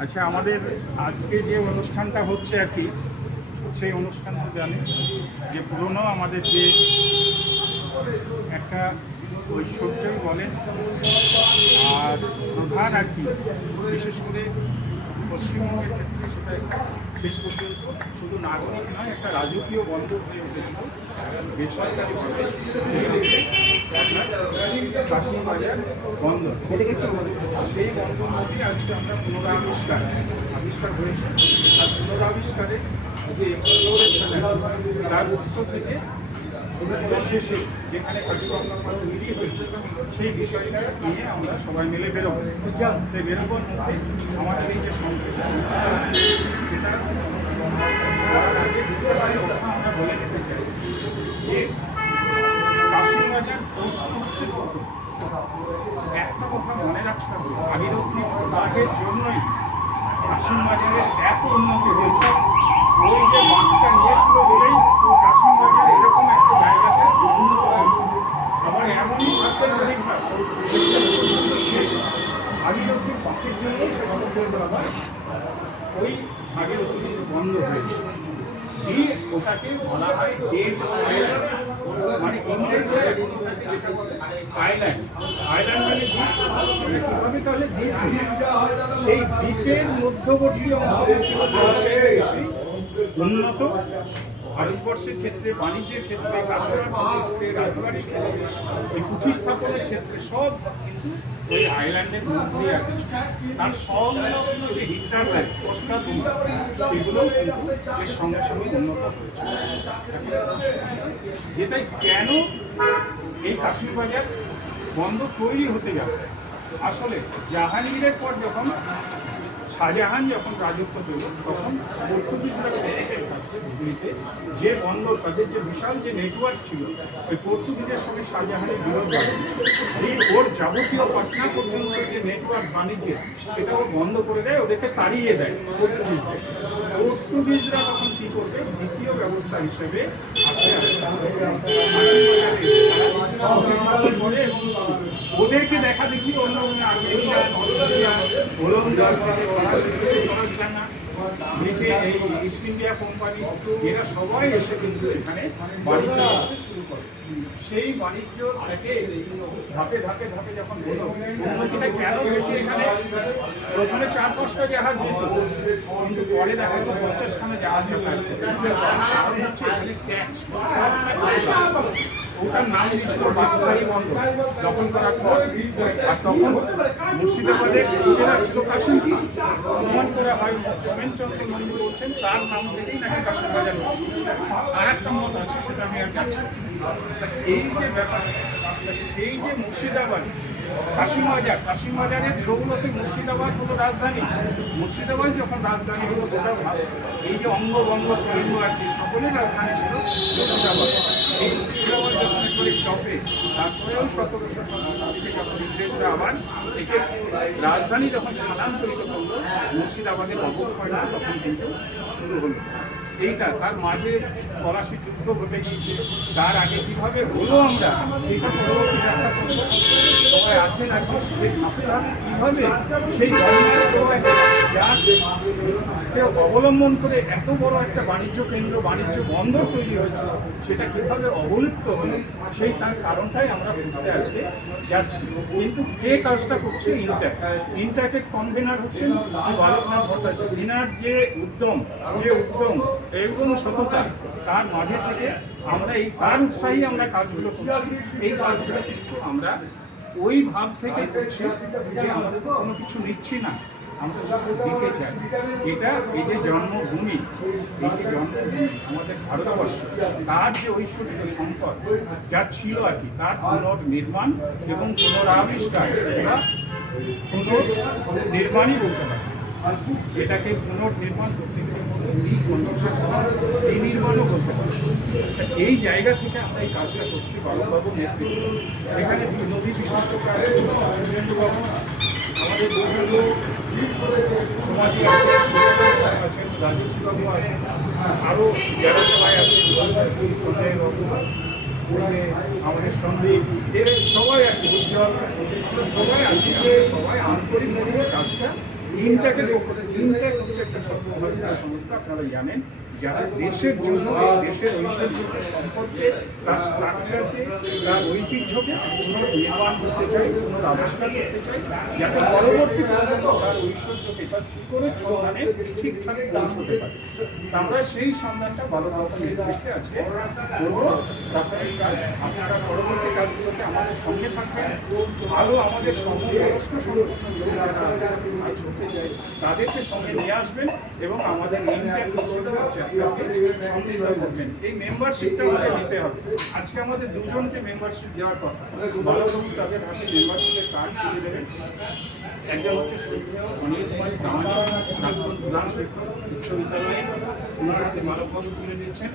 আচ্ছা, আমাদের আজকে যে অনুষ্ঠানটা হচ্ছে আর কি, সেই অনুষ্ঠানটা জানি যে পুরনো আমাদের যে একটা ঐশ্বর্যই বলেন, আর প্রধান আর কি, বিশেষ করে পশ্চিমবঙ্গের ক্ষেত্রে সেটা শেষ পর্যন্ত শুধু নাগরিক নয়, একটা রাজকীয় বন্দর হয়ে উঠেছিল বেসরকারিভাবে। কাশিমবাজার বন্দর, সেই বন্দর নদী আজকে আমরা পুনরাবিষ্কার হয়েছে। আর পুনরাবিষ্কারে যে এক্সপ্লোরেশন, তার উৎস থেকে শেষে যেখানে কাঠিগঙ্গা তৈরি হয়েছে সেই বিষয়টা নিয়ে আমরা সবাই মিলে বেরোবো। তাই বেরোবার মধ্যে আমাদের এই যে সংখ্যা, সেটা আমরা বলে নিতে চাই যে কাশিমবাজার প্রশ্ন হচ্ছে একটা কথা মনে রাখতে হবে, ভাগীরথী বাঘের জন্যই কাশিমবাজারের এত উন্নতি হয়েছে। ওই যে বাঘটা নিয়েছিল বলেই কাশিমবাজার এরকম একটা জায়গাতে উন্নত হয়েছে। আবার এমনই ভাবতে পারি না ভাগীরথীর বাঘের জন্যই সে আবার ওই ভাগীরথী বন্ধ হয়েছে। এই ওটাকে বলা হয় ডেড আইল্যান্ড, মানে ইংরেজি আইল্যান্ড। আইল্যান্ড মানে দ্বীপ। কীভাবে তাহলে দ্বীপ? সেই দ্বীপের মধ্যবর্তী অঞ্চলে ছিল উন্নত ভারতবর্ষের ক্ষেত্রে, বাণিজ্যের ক্ষেত্রে, কারখানার ক্ষেত্রে, রাজবাড়ির ক্ষেত্রে, এই কুঠি স্থাপনের ক্ষেত্রে সব কিন্তু ওই আইল্যান্ডের মধ্যেই আছে। তার সংলগ্ন যে হিন্টারল্যান্ড, পশ্চাৎ, সেগুলো কিন্তু এর সঙ্গে সঙ্গে উন্নত হয়েছে। যেটাই কেন এই কাশিমবাজার বন্দর তৈরি হতে যাবে, আসলে জাহাঙ্গীরের পর যখন শাহজাহান যখন রাজত্ব পেল, তখন পর্তুগিজরা যে বন্দর, তাদের যে বিশাল যে নেটওয়ার্ক ছিল, সেই পর্তুগিজের সঙ্গে শাহজাহানের বিরোধ হয়। এই ওর যাবতীয় পাটনা পর্যন্ত যে নেটওয়ার্ক বাণিজ্যের, সেটা ও বন্ধ করে দেয়, ওদেরকে তাড়িয়ে দেয় পর্তুগিজদের। পর্তুগিজরা তখন কী করবে, দ্বিতীয় ব্যবস্থা হিসেবে ওদেরকে দেখা দেখি অন্য আর্মেনিয়ান, ওলন্দাজ, এই ইস্ট ইন্ডিয়া কোম্পানি, এরা সবাই এসে কিন্তু এখানে বাণিজ্য করতে শুরু করে। সেই বাণিজ্য থেকে ধাপে ধাপে ধাপে যখন উন্নতিটা কেন হয়েছে, এখানে প্রথমে 4-5টা জাহাজ যেত, কিন্তু পরে দেখা গেল 50খানা জাহাজ ওটার নাম দিয়েছিল বাদশাহী বন্দর দখল করার পর। আর তখন মুর্শিদাবাদের সুবেদার ছিল কাশিমকে, প্রমাণ করা হয় সোমেনচন্দ্র নন্দী বলছেন তার নাম থেকেই নাকি কাশিমবাজার হচ্ছে। আর একটা মত আছে, সেটা আমি আর যাচ্ছি। এই যে ব্যাপার, সেই যে মুর্শিদাবাদ, কাশিমবাজারের দৌলতে মুর্শিদাবাদ হলো রাজধানী। মুর্শিদাবাদ যখন রাজধানী হলো, গোটা এই যে অঙ্গভঙ্গ তৈরি আর কি, সকলের রাজধানী ছিল মুর্শিদাবাদ। এই মুর্শিদাবাদ যখন একবারে চপে, তারপরেও 1700 শতাব্দীতে যখন ইংরেজরা আবার একে রাজধানী যখন স্থানান্তরিত করলো, মুর্শিদাবাদের অবক্ষয়টা তখন কিন্তু শুরু হলো। এইটা তার মাঝে পলাশী যুদ্ধ ঘটে গিয়েছে, তার আগে কিভাবে হলো আমরা সেটা পরবর্তী ব্যাখ্যা করবো। সবাই আছেন আর কি, কীভাবে সেই যাকে অবলম্বন করে এত বড় একটা বাণিজ্য কেন্দ্র, বাণিজ্য বন্দর তৈরি হয়েছিল, সেটা কীভাবে অবলুপ্ত হলো, সেই তার কারণটাই আমরা বুঝতে আজকে যাচ্ছি। কিন্তু কে কাজটা করছে? ইনট্যাকের কনভেনার হচ্ছেন বালকনাথ ভট্টাচার্য। এনার যে উদ্যম এবং সততা, তার মাঝে থেকে আমরা তার উৎসাহী আমরা কাজগুলো করছি। এই কাজগুলো কিন্তু আমরা ওই ভাব থেকে করছি যে আমাদের কোনো কিছু নিচ্ছি না, আমরা দিতে চাই। এটা এই যে জন্মভূমি, আমাদের ভারতবর্ষ, তার যে ঐশ্বর্য সম্পদ যা ছিল আর কি, তার পুনর্নির্মাণ এবং পুনরাবিষ্কার, আমরা পুনর্নির্মাণই বলতে পারি। এটাকে পুনর্নির্মাণ করতে গেলে নির্মাণও করতে পারি। এই জায়গা থেকে আমরা এই কাজটা করছি বাবুবাবুর নেতৃত্বে। এখানে নদী বিশিষ্ট আমাদের বিভিন্ন সমাজে আছেন, রাজস্বীবাবু আছেন, আরও যারা সবাই আছেন, সঞ্জয়বাবু, আমাদের সন্দীপ, এর সবাই আছে, উজ্জ্বল, সবাই আছে। সবাই আন্তরিকভাবে কাজটা ইনটেকের পক্ষ থেকে ইনটেক হচ্ছে একটা সরকারি সংস্থা, আপনারা জানেন, যারা দেশের জন্য দেশের ঐশ্বর্যকে, সম্পদকে, তার স্ট্রাকচারকে, তার ঐতিহ্যকে পুনর্নির্মাণ করতে চাই, পুনরাবিষ্কার করতে চাই, যাতে পরবর্তী প্রজন্ম তার ঐশ্বর্যকে, তার শিকড়ের সন্ধানে ঠিকঠাক পৌঁছতে পারে। আমরা সেই সন্ধানটা বালকরত্ন নেতৃত্বে আজকে করবো। প্রাথমিক কাজ, আপনারা পরবর্তী কাজগুলোতে আমাদের সঙ্গে থাকবেন, আরও আমাদের সমবয়স্ক সংগঠন যারা কাজ করতে চাই তাদেরকে সঙ্গে নিয়ে আসবেন এবং আমাদের ইনটেক সমৃদ্ধ করবেন। এই মেম্বারশিপটা আমাদের নিতে হবে। আজকে আমাদের দুজনকে মেম্বারশিপ দেওয়ার কথা, বালকবাবু তাদের হাতে মেম্বারশিপের কার্ড তুলে দেবেন। একজন হচ্ছে অনিল কুমার প্রামাণিক, প্রাক্তন প্রধান শিক্ষক বিশ্ববিদ্যালয়ে, ওনার হাতে বালকবাবু তুলে দিচ্ছেন।